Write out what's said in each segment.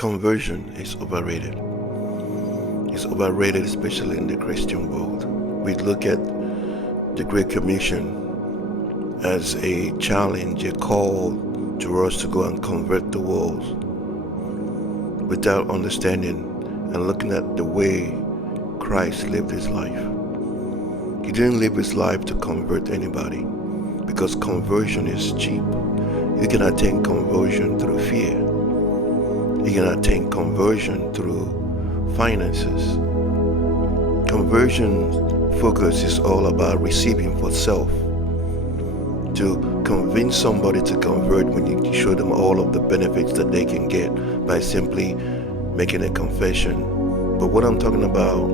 Conversion is overrated. It's overrated, especially in the Christian world. We look at the Great Commission as a challenge, a call to us to go and convert the world without understanding and looking at the way Christ lived his life. He didn't live his life to convert anybody because conversion is cheap. You can attain conversion through fear. You can attain conversion through finances. Conversion focus is all about receiving for self. To convince somebody to convert when you show them all of the benefits that they can get by simply making a confession. But what I'm talking about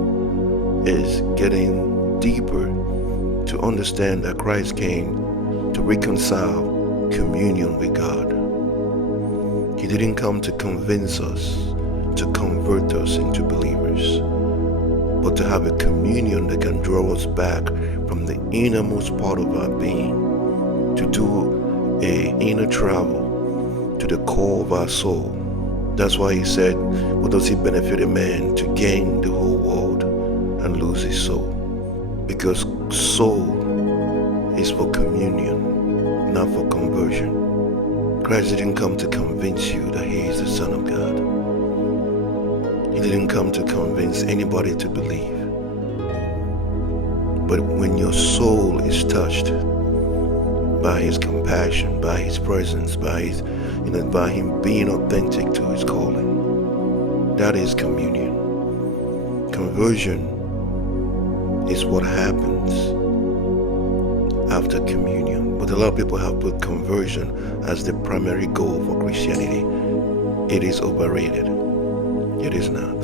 is getting deeper to understand that Christ came to reconcile communion with God. He didn't come to convince us, to convert us into believers, but to have a communion that can draw us back from the innermost part of our being, to do an inner travel to the core of our soul. That's why he said, what does it benefit a man to gain the whole world and lose his soul? Because soul is for communion, not for conversion. Christ didn't come to convince you that he is the Son of God. He didn't come to convince anybody to believe. But when your soul is touched by his compassion, by his presence, by him being authentic to his calling, that is communion. Conversion is what happens after communion. But a lot of people have put conversion as the primary goal for Christianity. It is overrated. It is not.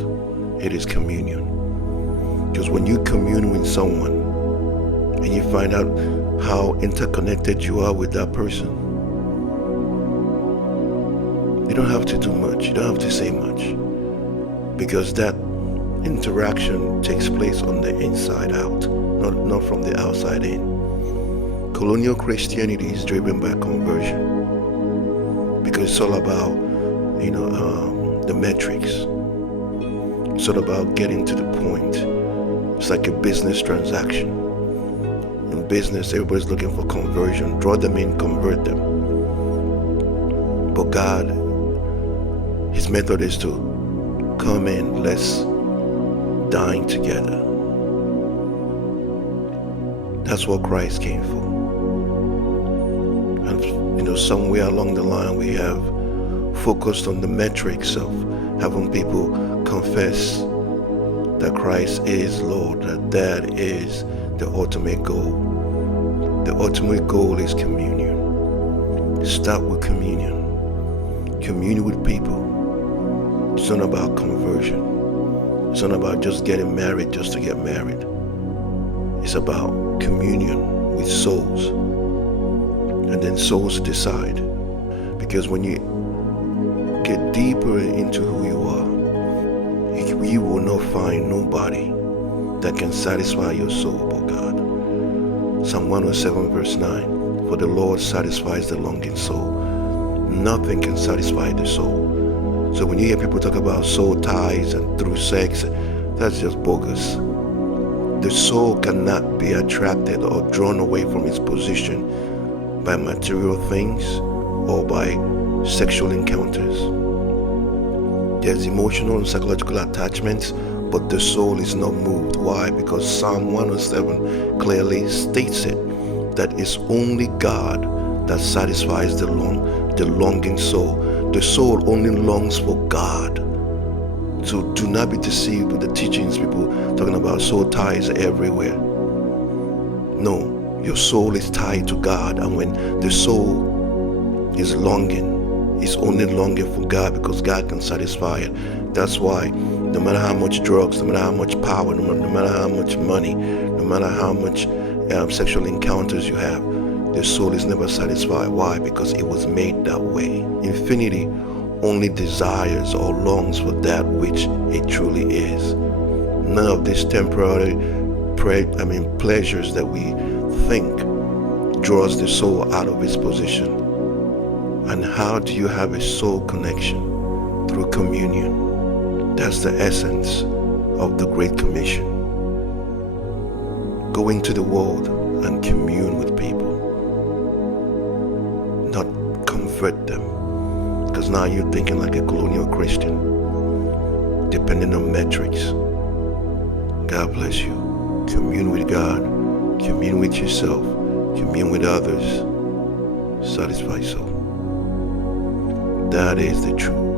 It is communion. Because when you commune with someone and you find out how interconnected you are with that person, you don't have to do much. You don't have to say much. Because that interaction takes place on the inside out, not from the outside in. Colonial Christianity is driven by conversion because it's all about, the metrics. It's all about getting to the point. It's like a business transaction. In business, everybody's looking for conversion. Draw them in, convert them. But God, his method is to come in, let's dine together. That's what Christ came for. And somewhere along the line we have focused on the metrics of having people confess that Christ is Lord, that is the ultimate goal. The ultimate goal is communion. Start with communion. Communion with people. It's not about conversion. It's not about just getting married just to get married. It's about communion with souls. And then souls decide. Because when you get deeper into who you are, you will not find nobody that can satisfy your soul but God. Psalm 107 verse 9, for the Lord satisfies the longing soul. Nothing can satisfy the soul. So when you hear people talk about soul ties and through sex, that's just bogus. The soul cannot be attracted or drawn away from its position by material things or by sexual encounters. There's emotional and psychological attachments, but the soul is not moved. Why? Because Psalm 107 clearly states it, that it's only God that satisfies the longing soul. The soul only longs for God. So do not be deceived with the teachings, people talking about soul ties everywhere. No, your soul is tied to God, and when the soul is longing, it's only longing for God because God can satisfy it. That's why no matter how much drugs, no matter how much power, no matter how much money, no matter how much sexual encounters you have, the soul is never satisfied. Why? Because it was made that way. Infinity only desires or longs for that which it truly is. None of these temporary pleasures that we think draws the soul out of its position. And how do you have a soul connection? through communion. That's the essence of the Great Commission. Go into the world and commune with people, not convert them. Because now you're thinking like a colonial Christian, depending on metrics. God bless you. Commune with God, commune with yourself, commune with others. Satisfy soul. That is the truth.